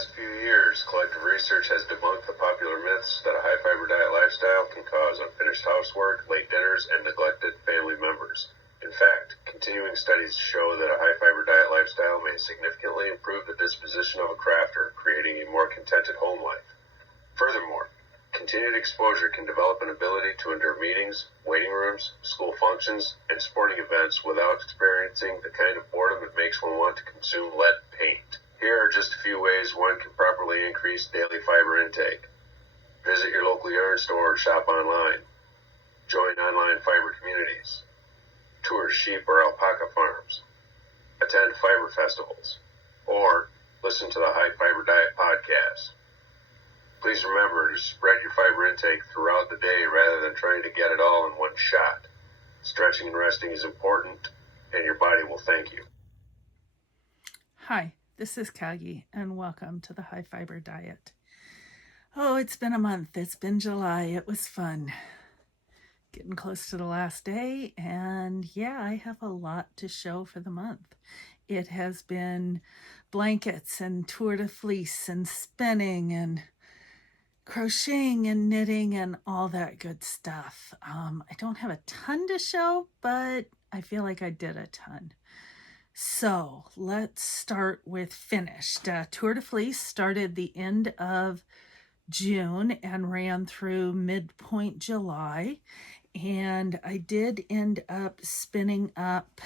past few years, collective research has debunked the popular myths that a high-fiber diet lifestyle can cause unfinished housework, late dinners, and neglected family members. In fact, continuing studies show that a high-fiber diet lifestyle may significantly improve the disposition of a crafter, creating a more contented home life. Furthermore, continued exposure can develop an ability to endure meetings, waiting rooms, school functions, and sporting events without experiencing the kind of boredom it makes one want to consume lead paint. Here are just a few ways one can properly increase daily fiber intake. Visit your local yarn store or shop online. Join online fiber communities. Tour sheep or alpaca farms. Attend fiber festivals. Or listen to the High Fiber Diet podcast. Please remember to spread your fiber intake throughout the day rather than trying to get it all in one shot. Stretching and resting is important, and your body will thank you. Hi, this is Kagi, and welcome to the High Fiber Diet. Oh, it's been a month. It's been July. It was fun. Getting close to the last day, and yeah, I have a lot to show for the month. It has been blankets and tour de fleece and spinning and crocheting and knitting and all that good stuff. I don't have a ton to show, but I feel like I did a ton. So let's start with finished. Tour de Fleece started the end of June and ran through midpoint July. And I did end up spinning up,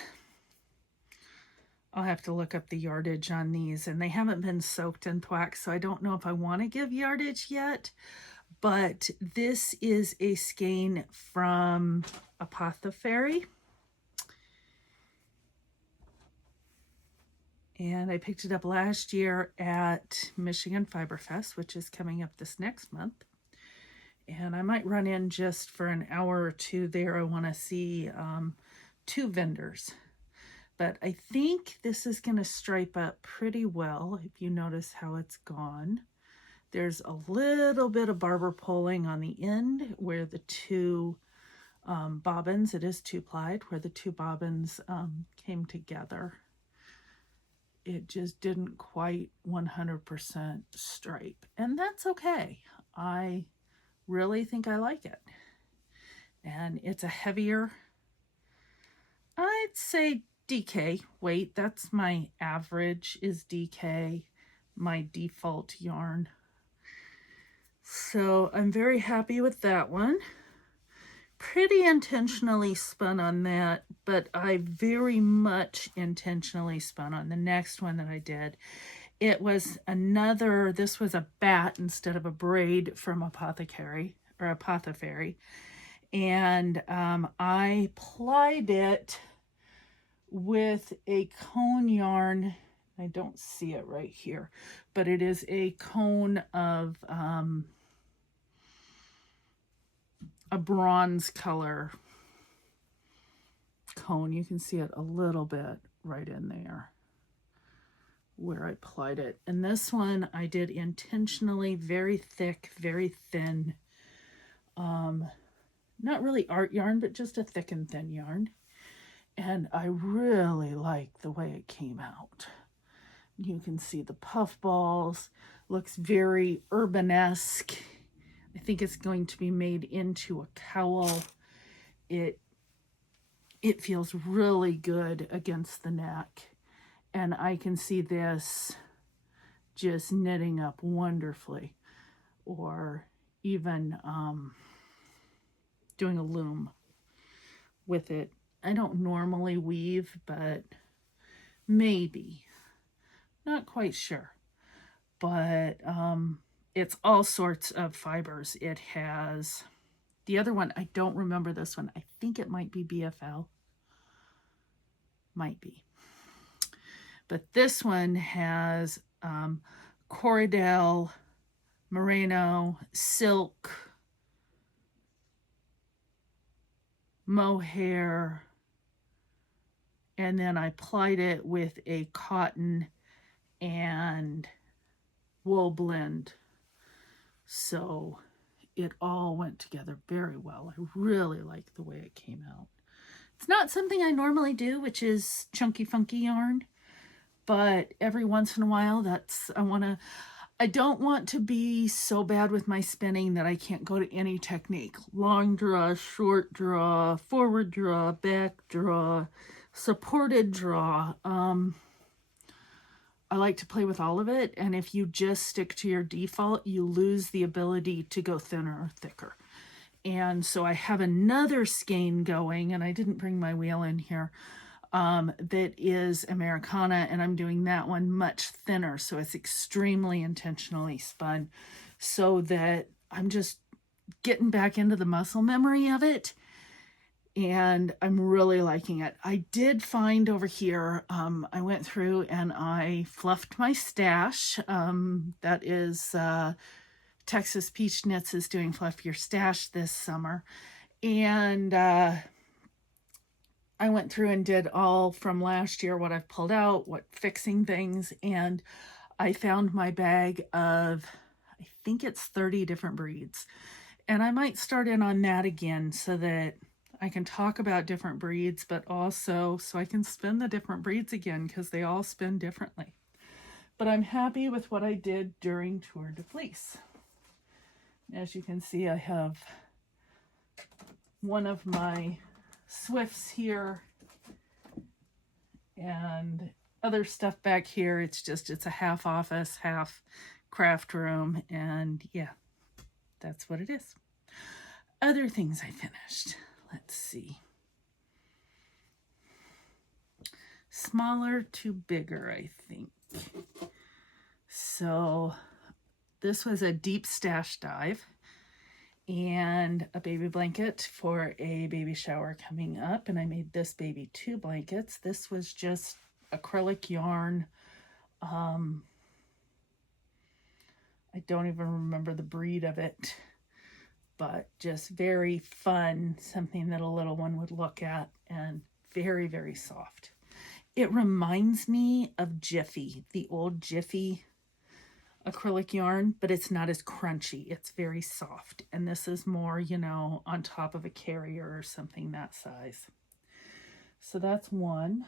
I'll have to look up the yardage on these, and they haven't been soaked in thwack, so I don't know if I want to give yardage yet. But this is a skein from Apothecary. And I picked it up last year at Michigan Fiber Fest, which is coming up this next month. And I might run in just for an hour or two there. I want to see two vendors. But I think this is going to stripe up pretty well, if you notice how it's gone. There's a little bit of barber pulling on the end where the two bobbins, it is two-plied, where the two bobbins came together. It just didn't quite 100% stripe, and that's okay. I really think I like it. And it's a heavier, I'd say DK weight. That's my average is DK, my default yarn. So I'm very happy with that one. Pretty intentionally spun on that, but I very much intentionally spun on the next one that I did. It was this was a bat instead of a braid from Apothecary. And I plied it with a cone yarn. I don't see it right here, but it is a cone of a bronze color cone. You can see it a little bit right in there where I plied it. And this one I did intentionally very thick, very thin. Not really art yarn, but just a thick and thin yarn. And I really like the way it came out. You can see the puff balls. Looks very urbanesque. I think it's going to be made into a cowl. It feels really good against the neck. And I can see this just knitting up wonderfully. Or even doing a loom with it. I don't normally weave, but maybe. Not quite sure. But it's all sorts of fibers. It has, the other one, I don't remember this one. I think it might be BFL. Might be. But this one has Corridel, Merino, silk, mohair, and then I plied it with a cotton and wool blend. So it all went together very well. I really like the way it came out. It's not something I normally do, which is chunky funky yarn, but every once in a while I don't want to be so bad with my spinning that I can't go to any technique. Long draw, short draw, forward draw, back draw, supported draw. I like to play with all of it, and if you just stick to your default, you lose the ability to go thinner or thicker. And so I have another skein going, and I didn't bring my wheel in here, that is Americana, and I'm doing that one much thinner, so it's extremely intentionally spun, so that I'm just getting back into the muscle memory of it, and I'm really liking it. I did find over here, I went through and I fluffed my stash. That is Texas Peach Knits is doing Fluff Your Stash this summer, and I went through and did all from last year, what I've pulled out, what fixing things, and I found my bag of, I think it's 30 different breeds. And I might start in on that again so that I can talk about different breeds, but also so I can spin the different breeds again because they all spin differently. But I'm happy with what I did during Tour de Fleece. As you can see, I have one of my Swifts here and other stuff back here. It's a half office, half craft room, and yeah, that's what it is. Other things I finished. Let's see. Smaller to bigger, I think. So this was a deep stash dive and a baby blanket for a baby shower coming up, and I made this baby 2 blankets. This was just acrylic yarn. I don't even remember the breed of it, but just very fun, something that a little one would look at, and very, very soft. It reminds me of Jiffy, the old Jiffy acrylic yarn, but it's not as crunchy. It's very soft, and this is more, on top of a carrier or something that size. So that's one.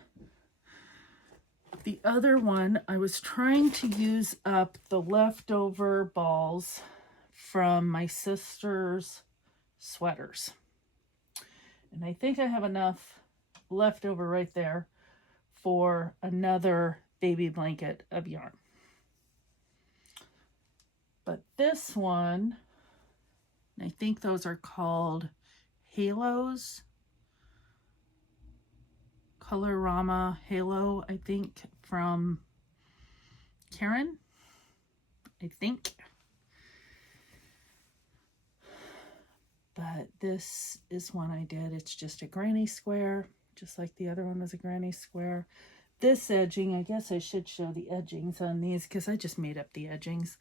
The other one, I was trying to use up the leftover balls from my sister's sweaters, and I think I have enough left over right there for another baby blanket of yarn. But this one, I think those are called Halos. Colorama Halo, I think, from Karen, I think. But this is one I did. It's just a granny square, just like the other one was a granny square. This edging, I guess I should show the edgings on these because I just made up the edgings.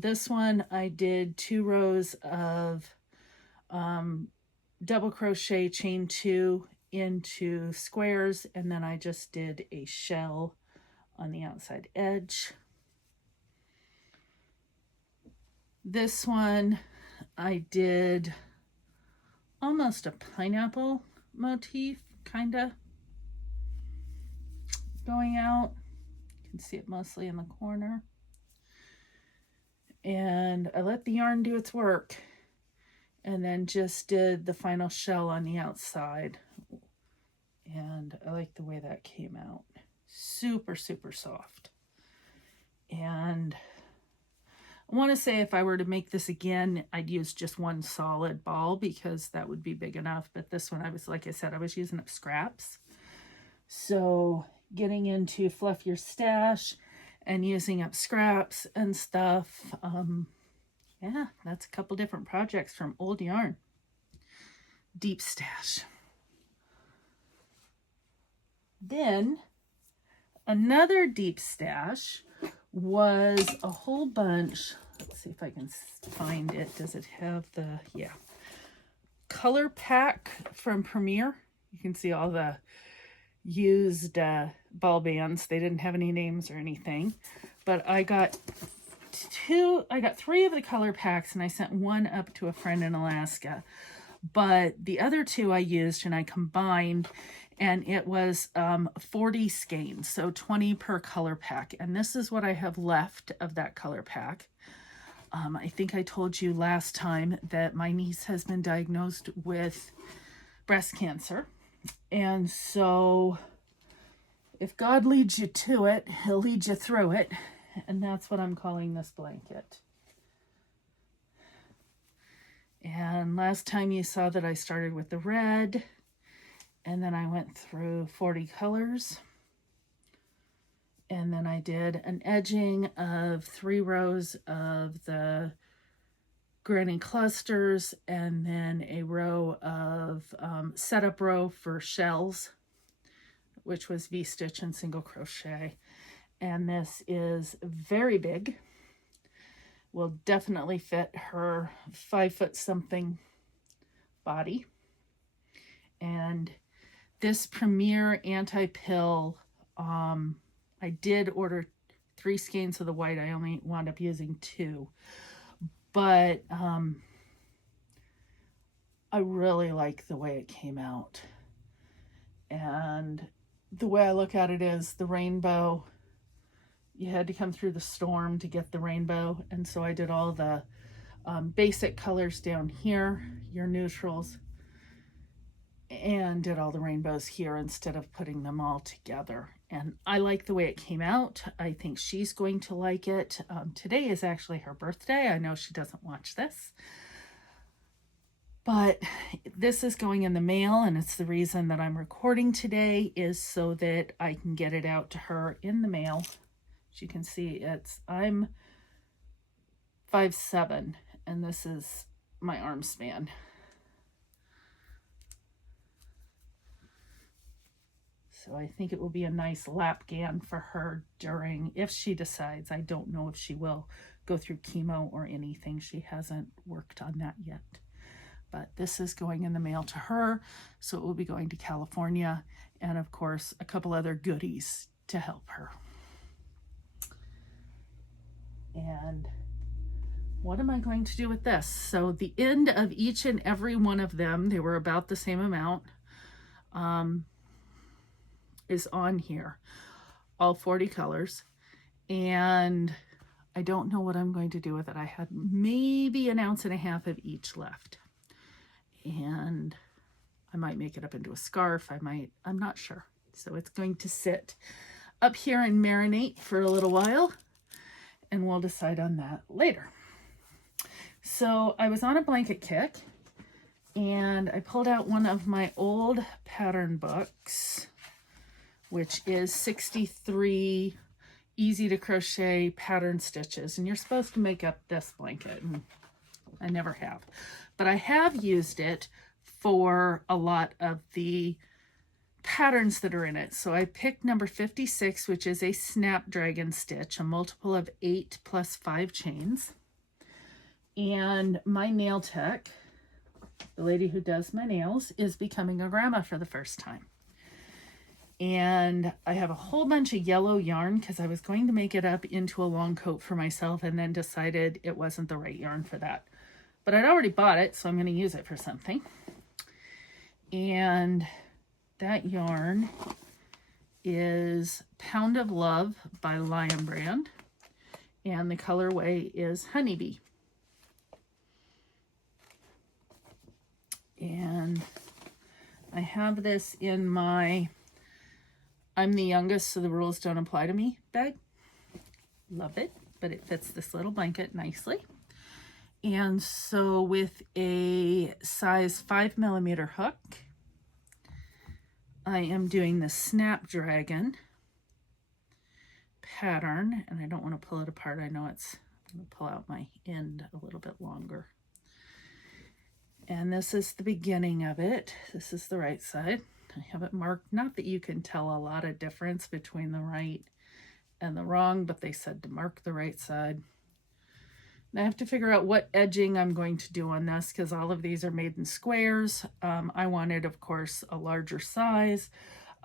This one I did 2 rows of double crochet chain 2 into squares, and then I just did a shell on the outside edge. This one I did almost a pineapple motif, kinda going out. You can see it mostly in the corner. And I let the yarn do its work, and then just did the final shell on the outside. And I like the way that came out. Super, super soft. And I want to say if I were to make this again, I'd use just one solid ball because that would be big enough. But this one, like I said, I was using up scraps. So getting into Fluff Your Stash and using up scraps and stuff. Yeah, that's a couple different projects from old yarn. Deep stash. Then another deep stash was a whole bunch. Let's see if I can find it. Does it have the, yeah, color pack from Premier? You can see all the used ball bands. They didn't have any names or anything, but I got 3 of the color packs, and I sent one up to a friend in Alaska, but the other 2 I used and I combined, and it was 40 skeins, so 20 per color pack. And this is what I have left of that color pack. I think I told you last time that my niece has been diagnosed with breast cancer. And so if God leads you to it, he'll lead you through it. And that's what I'm calling this blanket. And last time you saw that I started with the red, and then I went through 40 colors. And then I did an edging of 3 rows of the granny clusters, and then a row of setup row for shells, which was V-stitch and single crochet. And this is very big. Will definitely fit her 5 foot something body. And this Premier Antipill, I did order 3 skeins of the white. I only wound up using 2. But I really like the way it came out. And the way I look at it is the rainbow. You had to come through the storm to get the rainbow. And so I did all the basic colors down here, your neutrals, and did all the rainbows here instead of putting them all together. And I like the way it came out. I think she's going to like it. Today is actually her birthday. I know she doesn't watch this, but this is going in the mail, and it's the reason that I'm recording today is so that I can get it out to her in the mail. As you can see, I'm 5'7", and this is my arm span. So I think it will be a nice lapgan for her during, if she decides. I don't know if she will go through chemo or anything. She hasn't worked on that yet. But this is going in the mail to her, so it will be going to California, and of course a couple other goodies to help her. And what am I going to do with this? So the end of each and every one of them, they were about the same amount, is on here, all 40 colors. And I don't know what I'm going to do with it. I had maybe 1.5 ounces of each left. And I might make it up into a scarf. I'm not sure. So it's going to sit up here and marinate for a little while, and we'll decide on that later. So I was on a blanket kick, and I pulled out one of my old pattern books, which is 63 easy to crochet pattern stitches. And you're supposed to make up this blanket, and I never have. But I have used it for a lot of the patterns that are in it. So I picked number 56, which is a snapdragon stitch, a multiple of 8 plus 5 chains. And my nail tech, the lady who does my nails, is becoming a grandma for the first time. And I have a whole bunch of yellow yarn because I was going to make it up into a long coat for myself, and then decided it wasn't the right yarn for that. But I'd already bought it, so I'm going to use it for something. And that yarn is Pound of Love by Lion Brand, and the colorway is Honeybee. And I have this in my I'm the youngest, so the rules don't apply to me bag. Love it, but it fits this little blanket nicely. And so with a size 5mm hook, I am doing the Snapdragon pattern, and I don't want to pull it apart. I know I'm going to pull out my end a little bit longer. And this is the beginning of it. This is the right side. I have it marked, not that you can tell a lot of difference between the right and the wrong, but they said to mark the right side. And I have to figure out what edging I'm going to do on this, because all of these are made in squares. I wanted, of course, a larger size.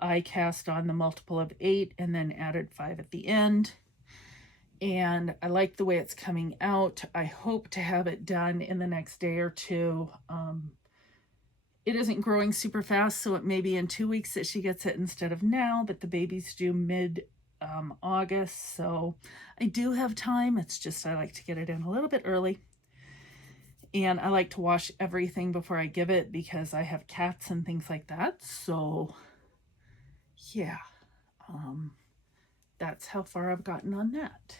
I cast on the multiple of 8 and then added 5 at the end. And I like the way it's coming out. I hope to have it done in the next day or two. it isn't growing super fast, so it may be in 2 weeks that she gets it instead of now, but the baby's due mid August, so I do have time. It's just I like to get it in a little bit early. And I like to wash everything before I give it because I have cats and things like that. So yeah, that's how far I've gotten on that.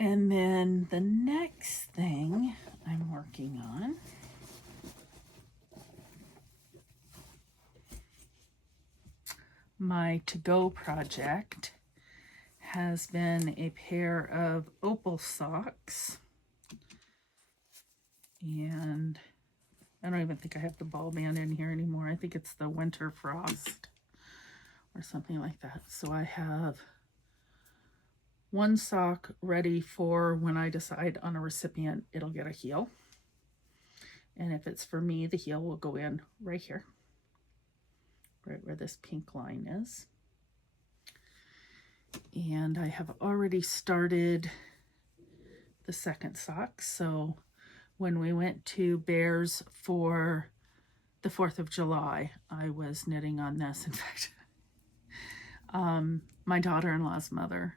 And then the next thing I'm working on my to-go project has been a pair of Opal Socks. And I don't even think I have the ball band in here anymore. I think it's the Winter Frost or something like that. So I have one sock ready for when I decide on a recipient, it'll get a heel. And if it's for me, the heel will go in right here, right where this pink line is. And I have already started the second sock. So when we went to Bears for the 4th of July, I was knitting on this. In fact, my daughter-in-law's mother,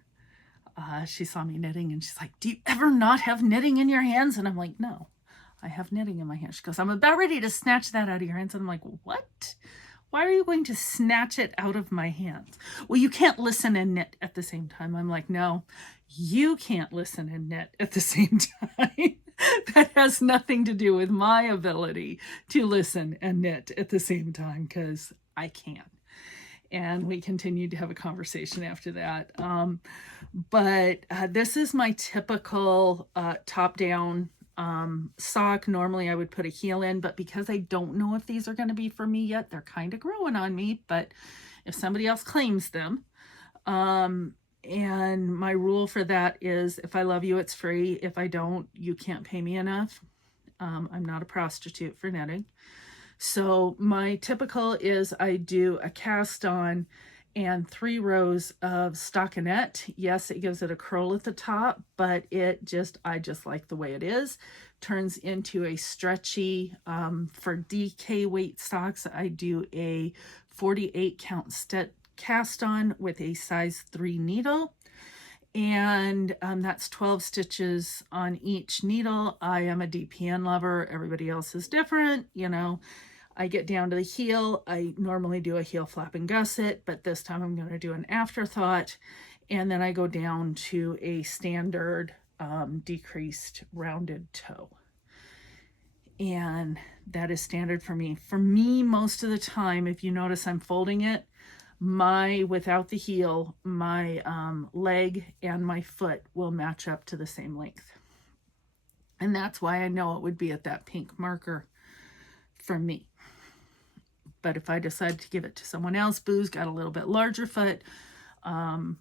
she saw me knitting and she's like, do you ever not have knitting in your hands? And I'm like, no, I have knitting in my hands. She goes, I'm about ready to snatch that out of your hands. And I'm like, what? Why are you going to snatch it out of my hands? Well, you can't listen and knit at the same time. I'm like, no, you can't listen and knit at the same time. That has nothing to do with my ability to listen and knit at the same time, because I can't. And we continued to have a conversation after that. But this is my typical top-down sock. Normally I would put a heel in, but because I don't know if these are going to be for me yet, they're kind of growing on me. But if somebody else claims them, and my rule for that is if I love you, it's free. If I don't, you can't pay me enough. I'm not a prostitute for knitting. So my typical is I do a cast on and 3 rows of stockinette. Yes, it gives it a curl at the top, but I just like the way it is. Turns into a stretchy, for DK weight socks, I do a 48 count cast on with a size 3 needle. And that's 12 stitches on each needle. I am a DPN lover. Everybody else is different, you know. I get down to the heel. I normally do a heel flap and gusset, but this time I'm going to do an afterthought. And then I go down to a standard decreased rounded toe. And that is standard for me. For me, most of the time, if you notice I'm folding it, without the heel, my leg and my foot will match up to the same length. And that's why I know it would be at that pink marker for me. But if I decide to give it to someone else, Boo's got a little bit larger foot. My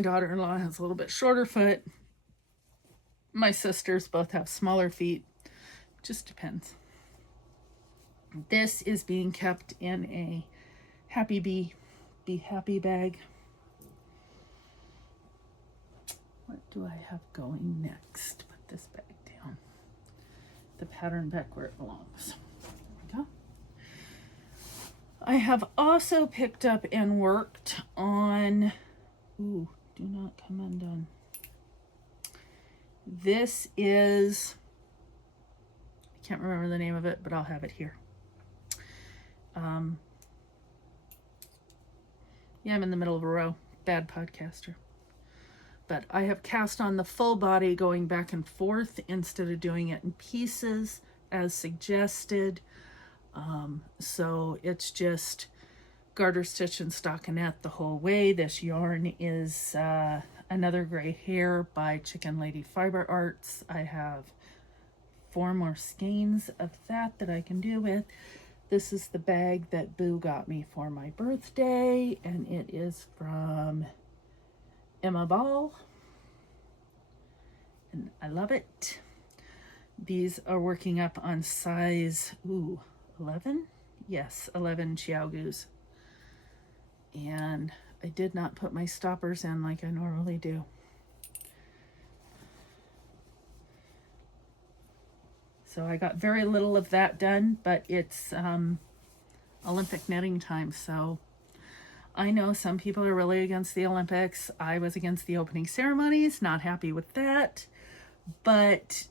daughter-in-law has a little bit shorter foot. My sisters both have smaller feet. Just depends. This is being kept in a Happy Be Happy bag. What do I have going next? Put this bag down. The pattern back where it belongs. There we go. I have also picked up and worked on, do not come undone. This is, I can't remember the name of it, but I'll have it here. Yeah, I'm in the middle of a row. Bad podcaster. But I have cast on the full body going back and forth instead of doing it in pieces as suggested. So it's just garter stitch and stockinette the whole way. This yarn is Another Gray Hair by Chicken Lady Fiber Arts. I have 4 more skeins of that I can do with. This is the bag that Boo got me for my birthday, and it is from Emma Ball, and I love it. These are working up on size 11. Yes, 11 Chiaogus. And I did not put my stoppers in like I normally do. So I got very little of that done, but it's Olympic knitting time. So I know some people are really against the Olympics. I was against the opening ceremonies, not happy with that. But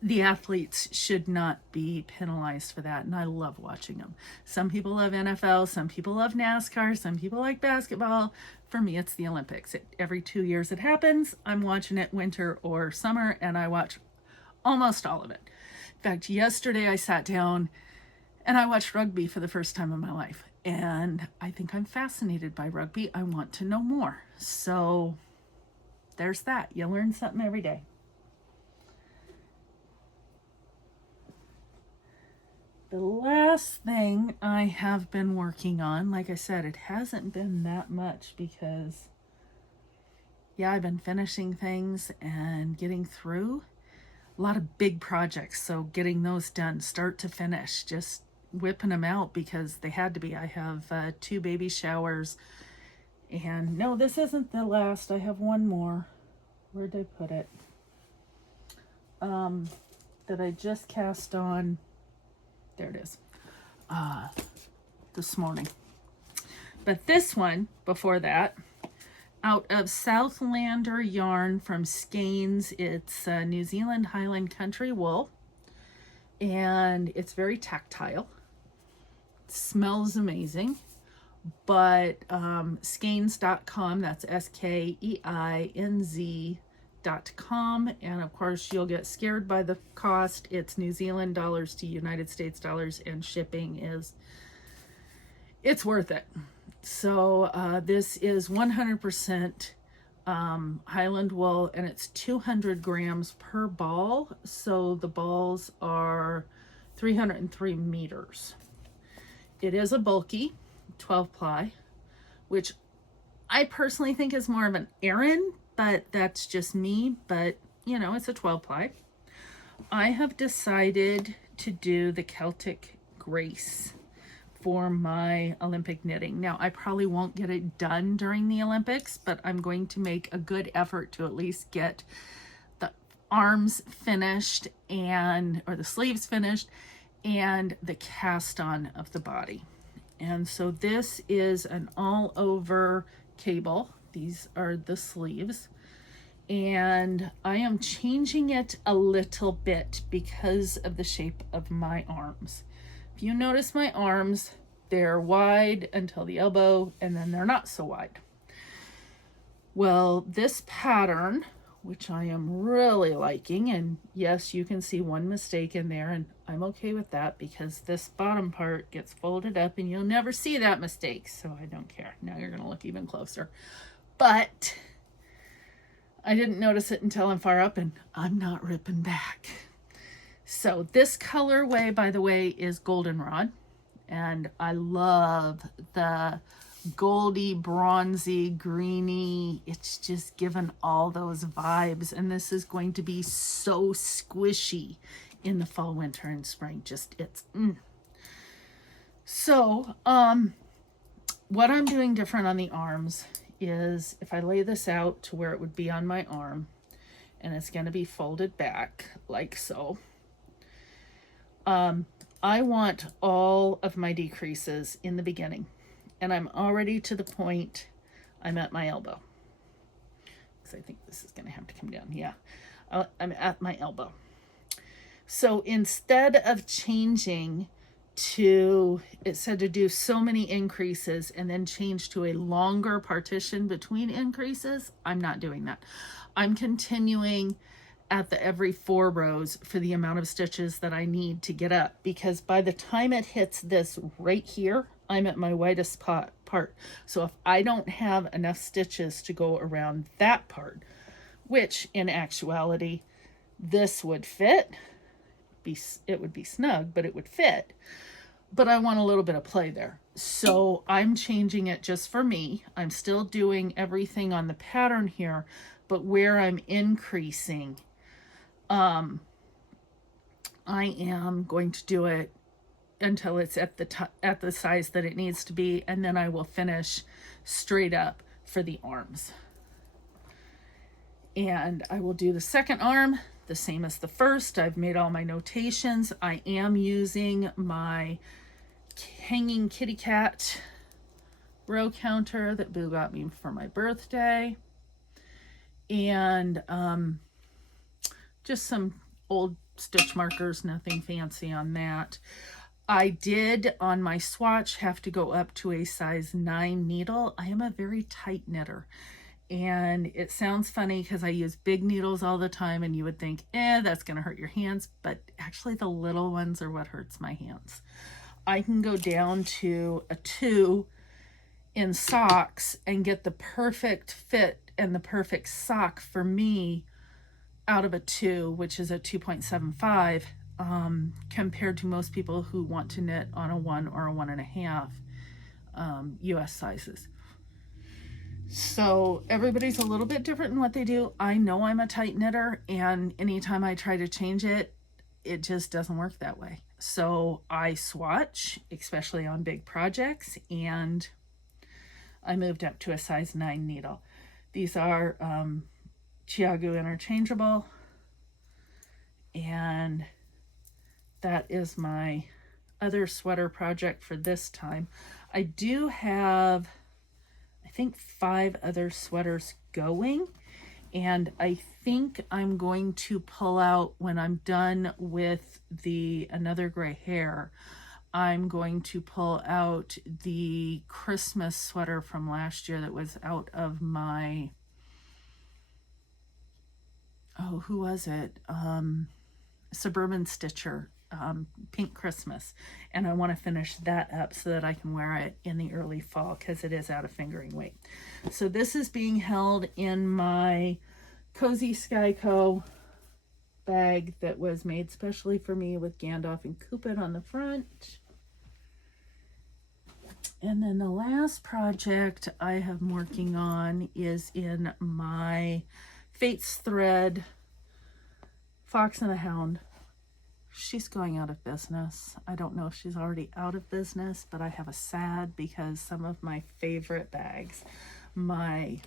the athletes should not be penalized for that, and I love watching them. Some people love NFL, some people love NASCAR, some people like basketball. For me, it's the Olympics. Every 2 years it happens. I'm watching it winter or summer, and I watch almost all of it. In fact, yesterday I sat down and I watched rugby for the first time in my life, and I think I'm fascinated by rugby. I want to know more. So there's that. You learn something every day. The last thing I have been working on, like I said, it hasn't been that much because, yeah, I've been finishing things and getting through a lot of big projects. So getting those done, start to finish, just whipping them out because they had to be. I have 2 baby showers. And no, this isn't the last. I have one more. Where'd I put it? That I just cast on. There it is. This morning. But this one, before that, out of Southlander yarn from Skeins. It's New Zealand Highland Country wool. And it's very tactile. It smells amazing. But skeins.com, that's SKEINZ.com, and of course you'll get scared by the cost. It's New Zealand dollars to United States dollars, and shipping it's worth it. So this is 100% Highland wool, and it's 200 grams per ball. So the balls are 303 meters. It is a bulky 12 ply, which I personally think is more of an Aran, but that's just me. But you know, it's a 12 ply. I have decided to do the Celtic Grace for my Olympic knitting. Now, I probably won't get it done during the Olympics, but I'm going to make a good effort to at least get the arms finished or the sleeves finished and the cast on of the body. And so this is an all over cable. These are the sleeves. And I am changing it a little bit because of the shape of my arms. If you notice my arms, they're wide until the elbow, and then they're not so wide. Well, this pattern, which I am really liking, and yes, you can see one mistake in there, and I'm okay with that because this bottom part gets folded up and you'll never see that mistake, so I don't care. Now you're going to look even closer. But I didn't notice it until I'm far up, and I'm not ripping back. So this colorway, by the way, is goldenrod, and I love the goldy, bronzy, greeny. It's just given all those vibes, and this is going to be so squishy in the fall, winter, and spring. So what I'm doing different on the arms is if I lay this out to where it would be on my arm, and it's going to be folded back like so. I want all of my decreases in the beginning, and I'm already to the point I'm at my elbow, because I think this is going to have to come down. Yeah, I'm at my elbow. So instead of changing to, it said to do so many increases and then change to a longer partition between increases, I'm not doing that. I'm continuing at the every 4 rows for the amount of stitches that I need to get up, because by the time it hits this right here, I'm at my widest part. So if I don't have enough stitches to go around that part, which in actuality this would fit, it would be snug, but it would fit. But I want a little bit of play there. So I'm changing it just for me. I'm still doing everything on the pattern here, but where I'm increasing, I am going to do it until it's at the size that it needs to be, and then I will finish straight up for the arms. And I will do the second arm the same as the first. I've made all my notations. I am using my hanging kitty cat row counter that Boo got me for my birthday. And just some old stitch markers, nothing fancy on that. I did on my swatch have to go up to a size 9 needle. I am a very tight knitter. And it sounds funny because I use big needles all the time and you would think, that's going to hurt your hands. But actually the little ones are what hurts my hands. I can go down to a 2 in socks and get the perfect fit and the perfect sock for me out of a 2, which is a 2.75, compared to most people who want to knit on a 1 or a 1.5 US sizes. So everybody's a little bit different in what they do. I know I'm a tight knitter, and anytime I try to change it, it just doesn't work that way. So I swatch, especially on big projects, and I moved up to a size 9 needle. These are Chiagu interchangeable, and that is my other sweater project for this time. I do have, I think, 5 other sweaters going, and I think I'm going to pull out when I'm done with the Another Gray Hair. I'm going to pull out the Christmas sweater from last year that was out of my, who was it? Suburban Stitcher, Pink Christmas. And I want to finish that up so that I can wear it in the early fall because it is out of fingering weight. So this is being held in my Cozy Skyco bag that was made specially for me with Gandalf and Cupid on the front. And then the last project I am working on is in my Fates thread, Fox and the Hound. She's going out of business. I don't know if she's already out of business, but I have a sad because some of my favorite bags, my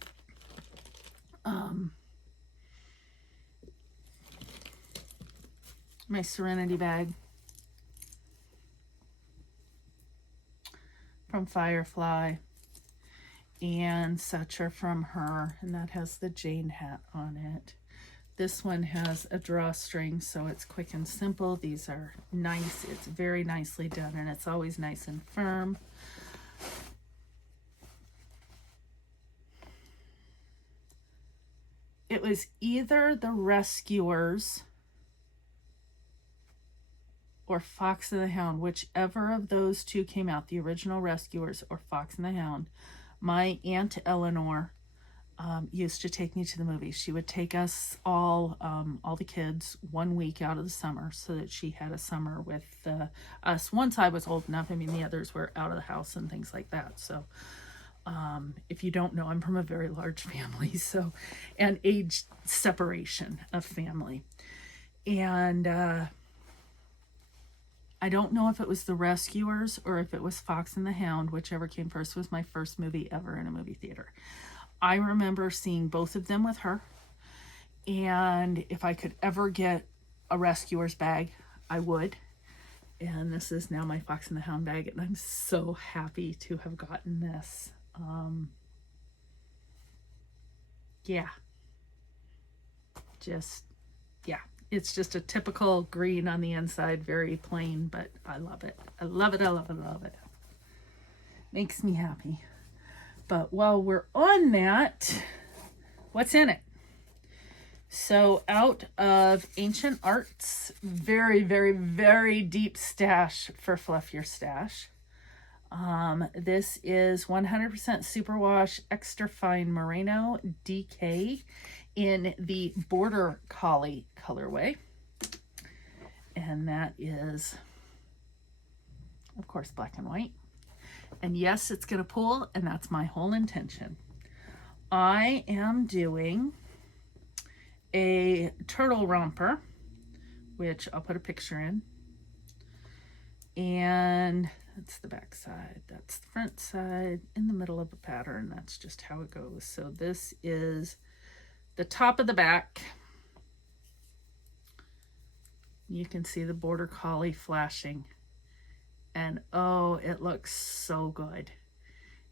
my Serenity bag from Firefly and such are from her, and that has the Jane hat on it. This one has a drawstring, so it's quick and simple. These are nice. It's very nicely done, and it's always nice and firm. It was either The Rescuers or Fox and the Hound, whichever of those two came out, the original Rescuers or Fox and the Hound. My Aunt Eleanor used to take me to the movies. She would take us all the kids 1 week out of the summer so that she had a summer with us. Once I was old enough, I mean, the others were out of the house and things like that. So if you don't know, I'm from a very large family, so, and age separation of family. And I don't know if it was The Rescuers or if it was Fox and the Hound, whichever came first. Was my first movie ever in a movie theater. I remember seeing both of them with her, and if I could ever get a Rescuers bag, I would. And this is now my Fox and the Hound bag, and I'm so happy to have gotten this. Yeah. It's just a typical green on the inside, very plain, but I love it. I love it, I love it, I love it. Makes me happy. But while we're on that, what's in it? So out of Ancient Arts, very, very, very deep stash for Fluff Your Stash. This is 100% superwash extra fine merino DK in the Border Collie colorway. And that is, of course, black and white. And yes, it's going to pull, and that's my whole intention. I am doing a turtle romper, which I'll put a picture in. And that's the back side. That's the front side in the middle of a pattern. That's just how it goes. So this is the top of the back, you can see the border collie flashing. And oh, it looks so good.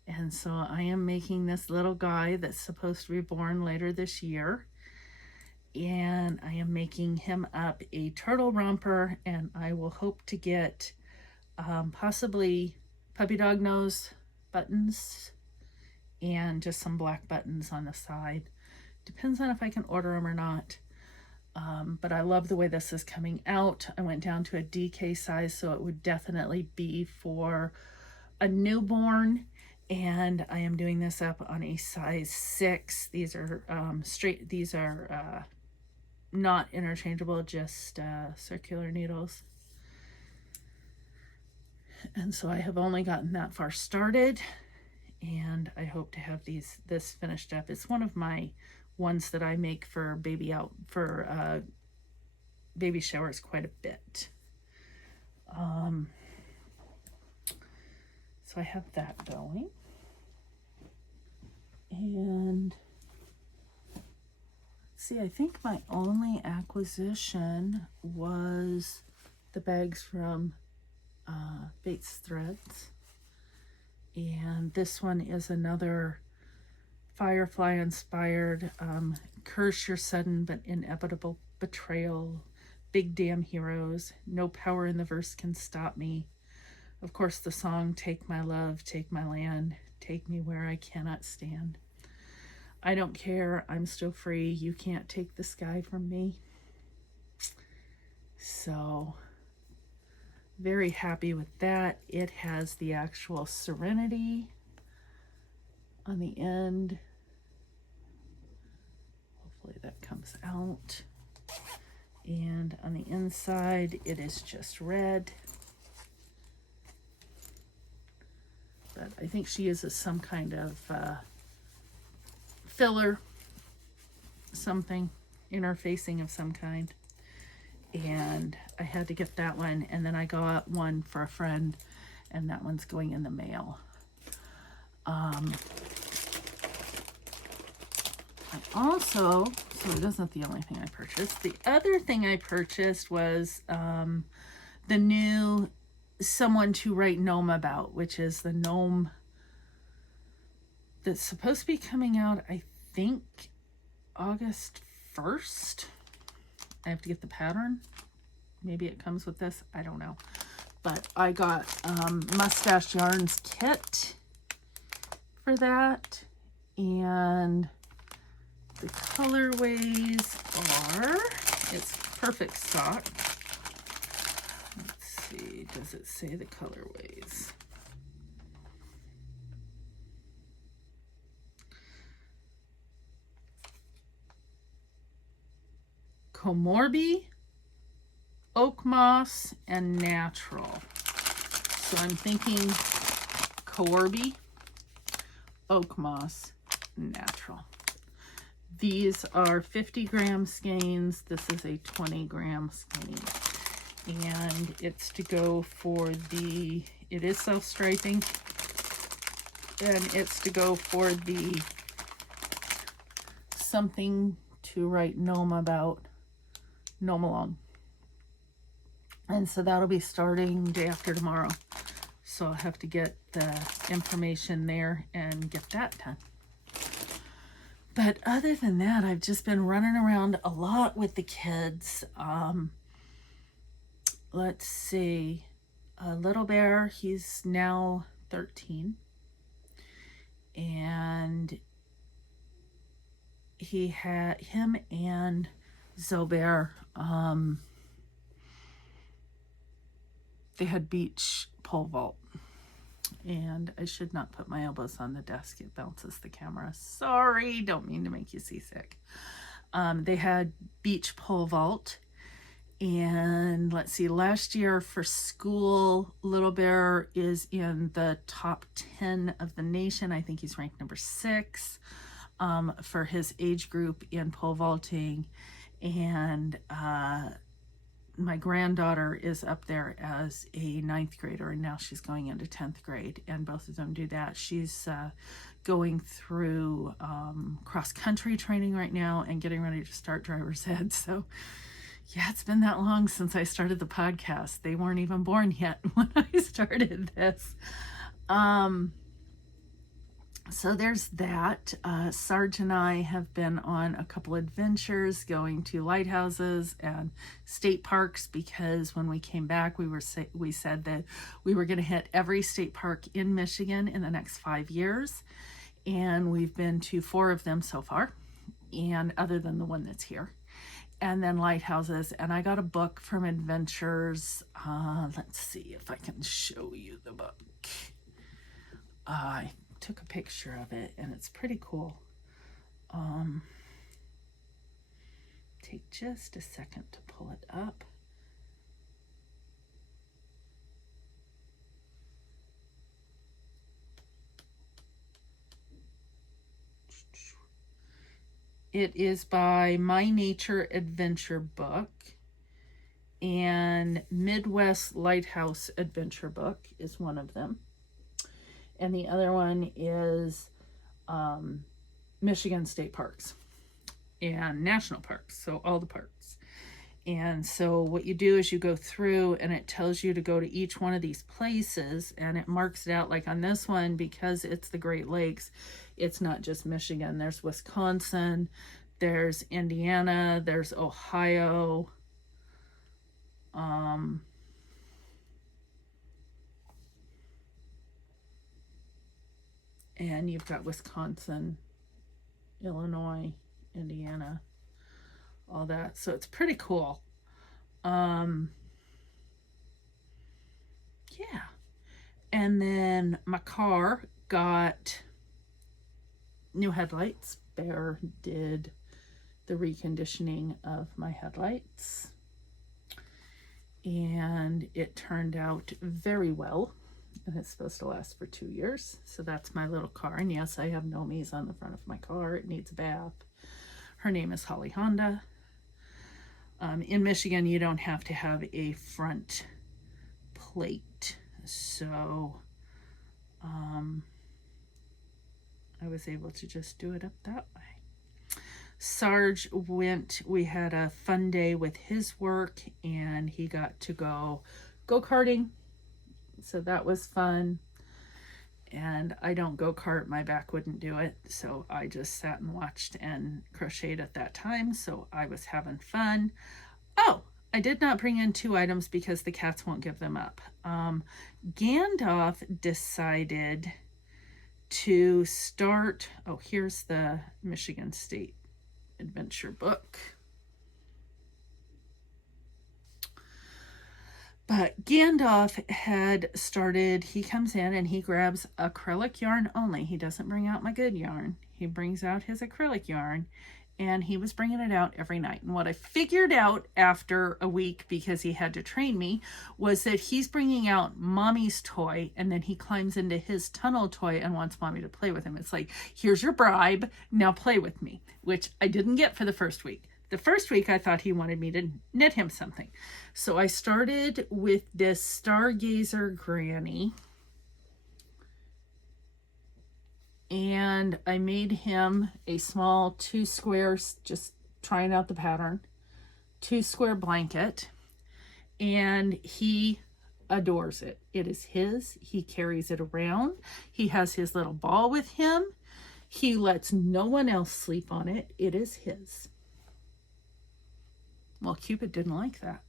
And so I am making this little guy that's supposed to be born later this year. And I am making him up a turtle romper, and I will hope to get possibly puppy dog nose buttons and just some black buttons on the side. Depends on if I can order them or not. But I love the way this is coming out. I went down to a DK size, so it would definitely be for a newborn. And I am doing this up on a size 6. These are straight. These are not interchangeable, just circular needles. And so I have only gotten that far started, and I hope to have this finished up. It's one of my ones that I make for baby showers quite a bit. So I have that going. And see, I think my only acquisition was the bags from Bates Threads. And this one is another Firefly inspired curse your sudden but inevitable betrayal, big damn heroes, no power in the verse can stop me. Of course, the song, take my love, take my land, take me where I cannot stand. I don't care, I'm still free, you can't take the sky from me. So, very happy with that. It has the actual Serenity on the end. Hopefully that comes out. And on the inside, it is just red. But I think she uses some kind of filler, something, interfacing of some kind. And I had to get that one, and then I got one for a friend, and that one's going in the mail. I also, so it isn't the only thing I purchased. The other thing I purchased was the new Someone to Write Gnome About, which is the Gnome that's supposed to be coming out, I think, August 1st. I have to get the pattern. Maybe it comes with this. I don't know. But I got Mustache Yarns kit for that. And the colorways are, it's Perfect Sock. Let's see, does it say the colorways? Comorbi, Oak Moss, and Natural. So I'm thinking Corby, Oak Moss, Natural. These are 50-gram skeins. This is a 20-gram skein. And it's to go for the, it is self-striping. And it's to go for the Something to Write Gnome About Gnome Along. And so that'll be starting day after tomorrow. So I'll have to get the information there and get that done. But other than that, I've just been running around a lot with the kids. Let's see. Little Bear, he's now 13. And he had him and Zobear, they had beach pole vault. And I should not put my elbows on the desk. It bounces the camera. Sorry, don't mean to make you seasick. They had beach pole vault. And let's see, last year for school, Little Bear is in the top 10 of the nation. I think he's ranked number 6 for his age group in pole vaulting. And my granddaughter is up there as a 9th grader, and now she's going into 10th grade, and both of them do that. She's going through cross-country training right now and getting ready to start driver's ed. So yeah, it's been that long since I started the podcast. They weren't even born yet when I started this. So there's that. Sarge and I have been on a couple adventures going to lighthouses and state parks, because when we came back, we said that we were going to hit every state park in Michigan in the next 5 years. And we've been to 4 of them so far, and other than the one that's here. And then lighthouses. And I got a book from Adventures. Let's see if I can show you the book. I took a picture of it, and it's pretty cool. Take just a second to pull it up. It is by My Nature Adventure Book, and Midwest Lighthouse Adventure Book is one of them. And the other one is Michigan State Parks and National Parks, so all the parks. And so what you do is you go through, and it tells you to go to each one of these places, and it marks it out. Like on this one, because it's the Great Lakes, it's not just Michigan. There's Wisconsin, there's Indiana, there's Ohio, and you've got Wisconsin, Illinois, Indiana, all that. So it's pretty cool. Yeah. And then my car got new headlights. Bear did the reconditioning of my headlights, and it turned out very well. And it's supposed to last for 2 years. So that's my little car. And yes, I have Gnomes on the front of my car. It needs a bath. Her name is Holly Honda. In Michigan, you don't have to have a front plate. So I was able to just do it up that way. Sarge we had a fun day with his work, and he got to go go-karting. So that was fun. And I don't go-kart, my back wouldn't do it. So I just sat and watched and crocheted at that time. So I was having fun. Oh, I did not bring in 2 items because the cats won't give them up. Gandalf decided to start, here's the Michigan State Adventure Book. But Gandalf had started, he comes in and he grabs acrylic yarn only. He doesn't bring out my good yarn. He brings out his acrylic yarn, and he was bringing it out every night. And what I figured out after a week, because he had to train me, was that he's bringing out mommy's toy, and then he climbs into his tunnel toy and wants mommy to play with him. It's like, here's your bribe, now play with me, which I didn't get for the first week. The first week, I thought he wanted me to knit him something. So I started with this Stargazer Granny. And I made him a small 2 squares, just trying out the pattern, 2 square blanket. And he adores it. It is his. He carries it around. He has his little ball with him. He lets no one else sleep on it. It is his. Well, Cupid didn't like that.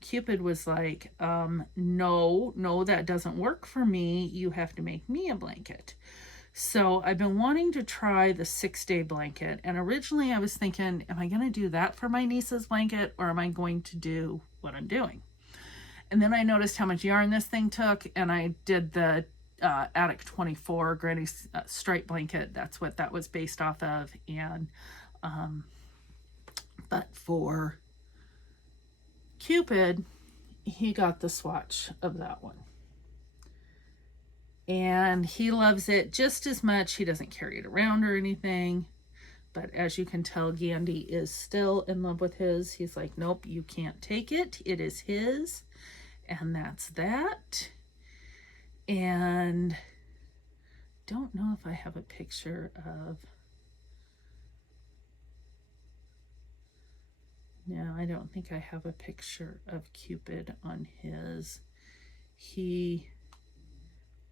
Cupid was like, no, that doesn't work for me. You have to make me a blanket. So I've been wanting to try the 6-day blanket. And originally I was thinking, am I going to do that for my niece's blanket, or am I going to do what I'm doing? And then I noticed how much yarn this thing took, and I did the Attic 24 Granny's stripe blanket. That's what that was based off of. And but for Cupid, he got the swatch of that one. And he loves it just as much. He doesn't carry it around or anything. But as you can tell, Gandhi is still in love with his. He's like, nope, you can't take it. It is his. And that's that. And don't know if I have a picture of... No, I don't think I have a picture of Cupid on his. He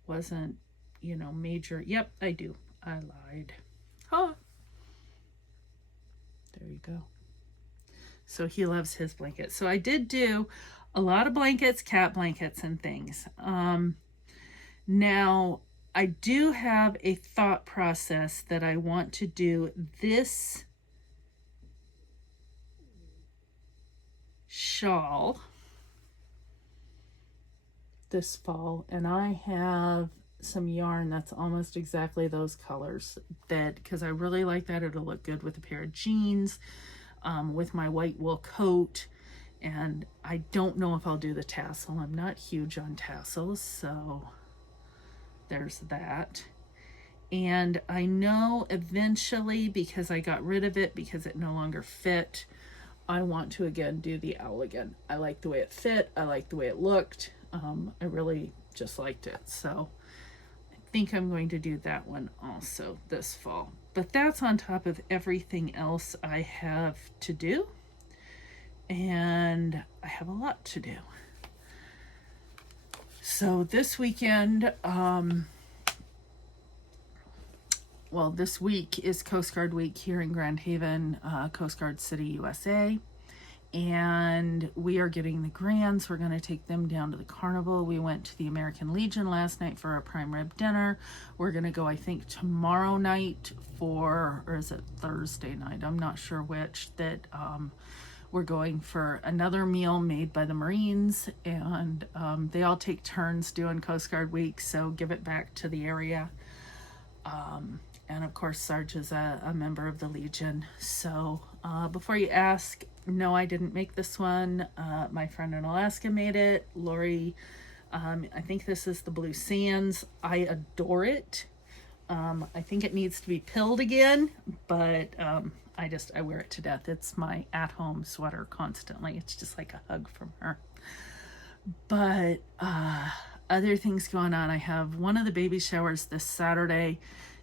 wasn't, you know, major. Yep, I do. I lied. Oh, there you go. So he loves his blanket. So I did do a lot of blankets, cat blankets, and things. Now, I do have a thought process that I want to do this shawl this fall, and I have some yarn that's almost exactly those colors, that because I really like that. It'll look good with a pair of jeans, with my white wool coat. And I don't know if I'll do the tassel. I'm not huge on tassels, so there's that. And I know eventually, because I got rid of it because it no longer fit, I want to again do the owl again. I like the way it fit. I like the way it looked. I really just liked it. So I think I'm going to do that one also this fall. But that's on top of everything else I have to do. And I have a lot to do. So this weekend, well, this week is Coast Guard Week here in Grand Haven, Coast Guard City, USA. And we are getting the grands. We're going to take them down to the carnival. We went to the American Legion last night for a prime rib dinner. We're going to go, I think, tomorrow night for, or is it Thursday night? I'm not sure which, that we're going for another meal made by the Marines. And they all take turns doing Coast Guard Week, so give it back to the area. And of course, Sarge is a member of the Legion. So before you ask, no, I didn't make this one. My friend in Alaska made it. Lori, I think this is the Blue Sands. I adore it. I think it needs to be pilled again, but I wear it to death. It's my at-home sweater constantly. It's just like a hug from her. But other things going on. I have one of the baby showers this Saturday,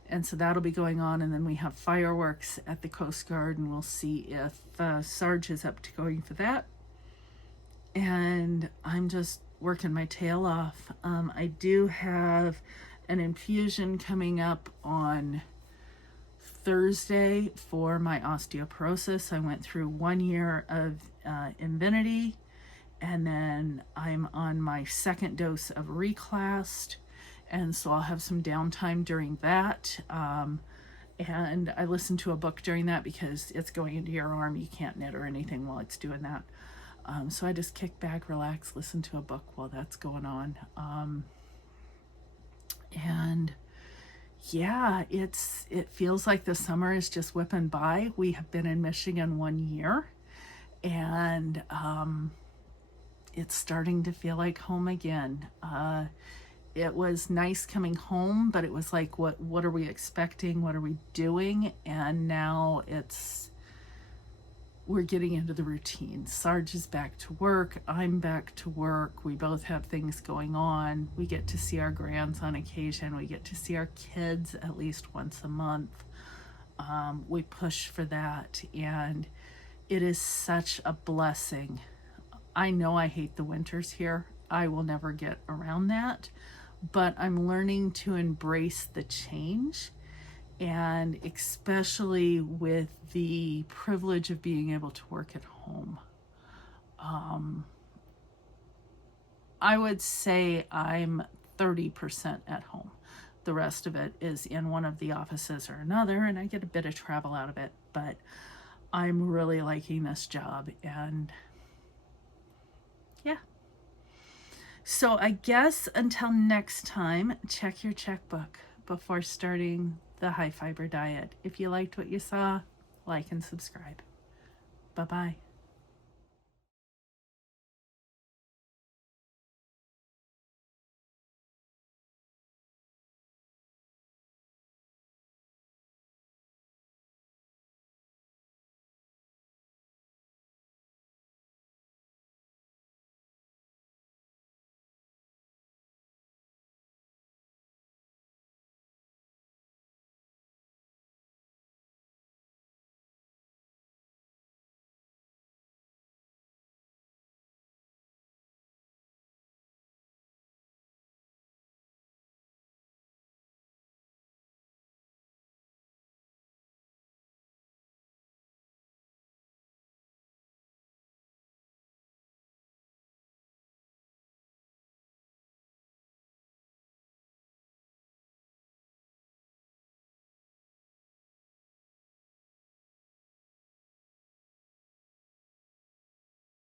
and so that'll be going on. And then we have fireworks at the Coast Guard, and we'll see if Sarge is up to going for that. And I'm just working my tail off. I do have an infusion coming up on Thursday for my osteoporosis. I went through 1 year of Invinity, and then I'm on my second dose of Reclast, and so I'll have some downtime during that. And I listened to a book during that because it's going into your arm. You can't knit or anything while it's doing that. So I just kick back, relax, listen to a book while that's going on. And yeah, it feels like the summer is just whipping by. We have been in Michigan 1 year, and it's starting to feel like home again. It was nice coming home, but it was like, what are we expecting? What are we doing? And now we're getting into the routine. Sarge is back to work. I'm back to work. We both have things going on. We get to see our grands on occasion. We get to see our kids at least once a month. We push for that, and it is such a blessing. I know I hate the winters here. I will never get around that, but I'm learning to embrace the change, and especially with the privilege of being able to work at home. I would say I'm 30% at home. The rest of it is in one of the offices or another, and I get a bit of travel out of it, but I'm really liking this job, and yeah. So I guess until next time, check your checkbook before starting the high fiber diet. If you liked what you saw, like and subscribe. Bye-bye.